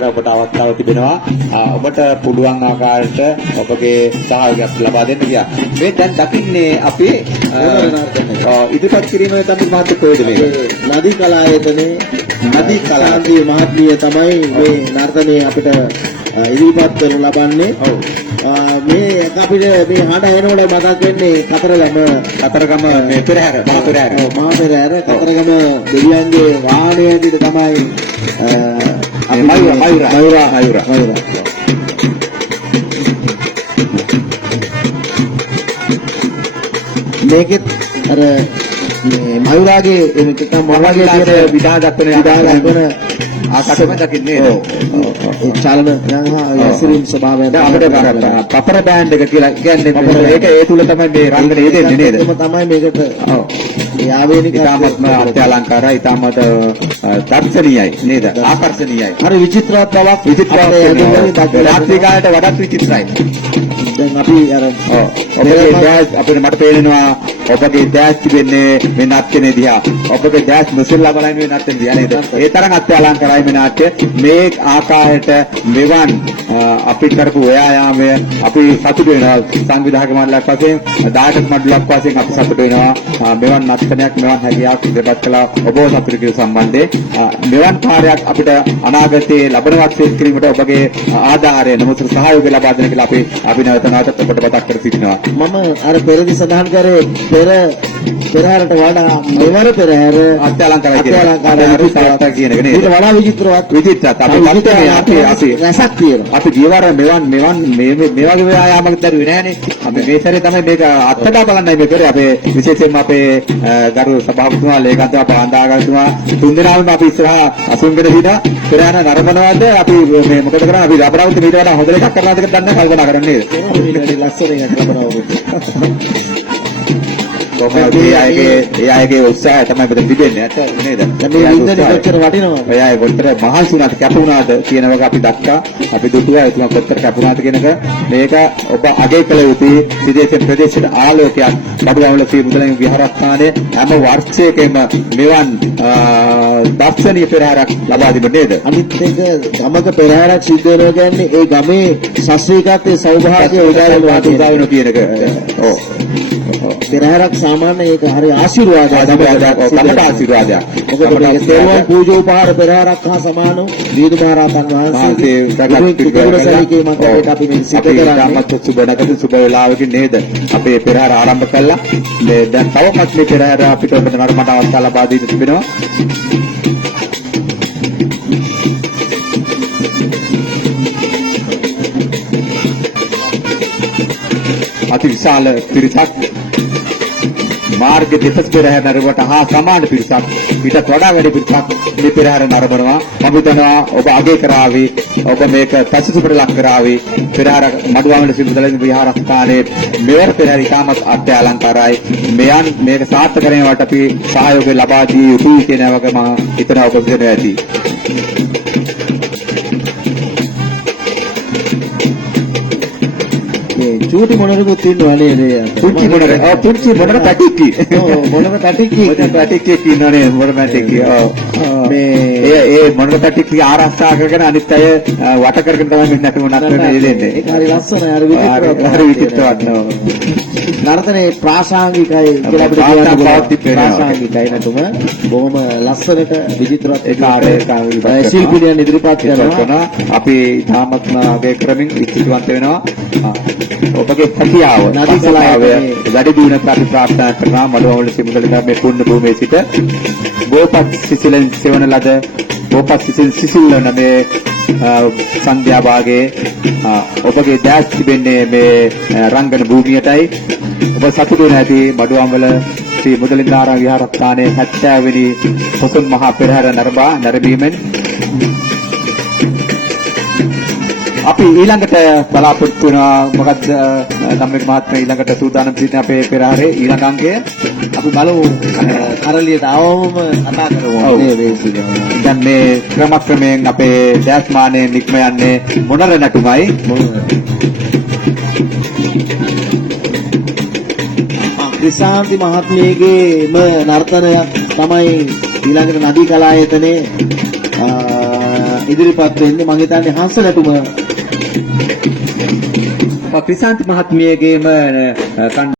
ඔබට අවස්ථාව තිබෙනවා ඔබට පුළුවන් ආකාරයට ඔබගේ සහයෝගයක් ලබා දෙන්න කියලා. මේ දැන් දකින්නේ අපි ඉදිරිපත් කිරීමේ තමයි මාත් කොහෙද මේක? නදී කලායතනේ නදී කලාන්තිය මහත්මිය තමයි මේ නර්තනයේ අපිට ඉදිරිපත් කරනු ලබන්නේ. මේ අපිට මේ හඬ එනකොට මතක් වෙන්නේ කතරගම මේ පෙරහැර මහා පෙරහැර කතරගම දෙවියන්ගේ වාහනය ඇතුළේ තමයි මයුරා මේකෙත් අර මේ මයුරාගේ එනකම් මොනවාගේ තියෙන විදා දක්වන ආකාශම දකින්නේ ඒ චලන යසිරින් ස්වභාවය අපිට පපර බෑන්ඩ් එක කියලා කියන්නේ ඒක ඒ තුල තමයි මේ රංගනේ දෙන්නේ නේද? ඒක තමයි මේකට යාවේනික ඉතාමත්ම අත්‍යලංකාරයි ඉතාමත් දර්ශනීයයි නේද? ආකර්ෂණීයයි. හරි විචිත්‍රවත් බවක් රාත්‍රී කාලයට වඩා විචිත්‍රයි. දැන් අපි අර ඔබගේ දැස් අපිට මට පේනවා ඔබගේ දැස් තිබෙන්නේ මේ නාට්‍යනේ දිහා. ඔබගේ දැස් මුසල්ලා බලන්නේ මේ නාට්‍යෙ දිහා නේද? ඒ තරම් අත්‍යලංකාරයි මේ නාට්‍ය. මේ ආකාරයට මෙවන් අපි කරපු ව්‍යායාමය අපි සතුටු වෙනවා සංවිධායක මණ්ඩලයක් වශයෙන් දායක මණ්ඩලයක් වශයෙන් අපි සතුටු වෙනවා. මෙවන් නාට්‍යයක් මෙවන් හැකියාවක් ඉදිරිපත් කළා ඔබ සතුටු කිරීම සම්බන්ධයෙන් මෙවන් කාර්යයක් අපිට අනාගතයේ ලබනවත් කිරීමට ඔබගේ ආධාරය නමුත් සහයෝගය ලබා දෙන කියලා අපි නැවත නැවතත් ඔබට මතක් කර සිටිනවා. මම අර පෙරදි සඳහන් කරේ පෙරහැරට වඩා මෙවර පෙරහැර අත්‍යලංකාරයි කියන එක නේද? ඊට වඩා විචිත්‍රවත් අපි රසක් තියෙනවා. අපි ජීවර මෙවන් මේ වගේ ව්‍යායාමයක් දරුවේ නැහනේ. අපි මේ සැරේ තමයි මේක අත්දැක බලන්නයි මේ කරේ. අපේ විශේෂයෙන්ම අපේ ගරු සභාපතිතුමා ලේකම්තුමා පාන්දාගතුමා තුන්දෙනාම අපි ඉස්සරහා අසුන්ගෙන සිට පෙරහැර නරඹනවාද අපි මේ මොකද කරන්නේ? අපි අපරාධ මීට වඩා හොඳ එකක් කරනවාද කියලා දන්න කල්පනා කරන්නේ නේද? කොහොමද ඒ අයගේ උත්සාහය තමයි මෙතන තිබෙන්නේ ඇත්ත නේද? මේ ඉන්දනේ කොච්චර වටිනවද? ඒ අය කොච්චර මහන්සි වුණාද කැපුණාද කියන එක අපි දැක්කා. අපි දුටුවා එතුමා කොච්චර කැපුණාද කියන එක. මේක ඔබ අගය කළ යුතුයි. විදේශ ප්‍රදේශයට ආලෝකයක් බඩුවවල සී මුදලින් විහාරස්ථානයේ හැම වර්ෂයකම මෙවන් දර්ශනීය පෙරහැරක් ලබා දෙන්න නේද? අනිත් එක ගමක පෙරහැරක් සිද්ධ වෙනවා කියන්නේ ඒ ගමේ ශාස්ත්‍රීයත්වයේ සෞභාග්‍ය උදාවන කියන එක. ඔව්. පෙරහැරක් සාමාන්‍ය ඒක හරි ආශිර්වාදයක්. ගමට ආශිර්වාදයක්. මොකද මේක තෙරුවන් පූජෝපහාර පෙරහැරක් හා සමාන වීදු මහරහතන් වහන්සේ සැලකීමක් අපිට අපි මේ සිද්ධ කරන්නේ. සුබ නැකත සුබ වේලාවකින් නේද? අපේ පෙරහැර ආරම්භ කළා. මේ දැන් තවමත් මේ පෙරහැර අපිට ඔබට නරඹට අවස්ථාව ලබා දී තිබෙනවා. අති විශාල පිරිසක් මාර්ග දෙපස පෙරහැර නරඹට හා සමාන පිරිසක් ඊටත් වඩා වැඩි පිරිසක් මේ පෙරහැර නරඹනවා. මම හිතනවා ඔබ අගය කරાવી ඔබ මේක පැසසුපට ලක් කරાવી පෙරහැර මඩුවවල සිදුදලින් විහාරස්ථානයේ මෙවර පෙරහැර ඉතාමත් අත්‍යලංකාරයි. මේක සාර්ථක කරගන්නට අපි සහයෝගය ලබා දී යුතුයි කියන එක මම හිතනවා ඔබ දෙනවා ඇති. චූටි මොනරකුත් ඉන්නවා නේද? පුංචි මොනර පැටික්කි. මොනර පැටික්කි ඉන්නවා නේද? මොනර පැටික්කි. මේ ඒ මොනර පැටික්කි ආරක්ෂා කරගෙන අනිත් අය වට කරගෙන තමයි මේ නැටුම නටන්නේ දෙන්නේ. ඒක හරි ලස්සනයි. හරි විචිත්‍රවත් නෝ. නර්තනයේ ප්‍රාසංගිකයි කියලා අපිට කියන්න ප්‍රාසංගිකයි නතුම බොහොම ලස්සනට විචිත්‍රවත් ඒ ශිල්පිනියන් ඉදිරිපත් කරනවා. අපි තාමත්ම අගය කරමින් ඉස්තිවන්ත වෙනවා. ඔබගේ හැකියාව නදී කලාවේ වැඩි දියුණුවක් අපි ප්‍රාර්ථනා කරනවා. මඩුවවල සිමුදලින් මේ පුණ්‍ය භූමියේ සිට බෝපත් සිසිලෙන් සෙවන ලද බෝපත් සිසිල්වන මේ සංධ්‍යා භාගයේ ඔබගේ දැස් තිබෙන්නේ මේ රංගන භූමියටයි. ඔබ සතුටු නැති මඩුවවල ශ්‍රී මුදලින්නාරාම විහාරස්ථානයේ 70 වෙනි පොසොන් මහා පෙරහැර නරඹීමෙන් අපි ඊළඟට බලාපොරොත්තු වෙනවා මොකක්ද ධම්මික මහත්මයා ඊළඟට සූදානම් සිටින අපේ පෙරහැරේ ඊළඟ අංගය අපි බලමු කරලියට ආවම කතා කරමු. දැන් මේ ක්‍රමක්‍රමයෙන් අපේ දැස්මානයේ නික්ම යන්නේ මොනර නැටුමයි. ක්‍රිසාන්ති මහත්මියගේම නර්තනයක් තමයි ඊළඟට නදී කලායතනයේ ඉදිරිපත් වෙන්නේ. මම හිතන්නේ හංස නැටුම ක්‍රිසාන්ති මහත්මියගේම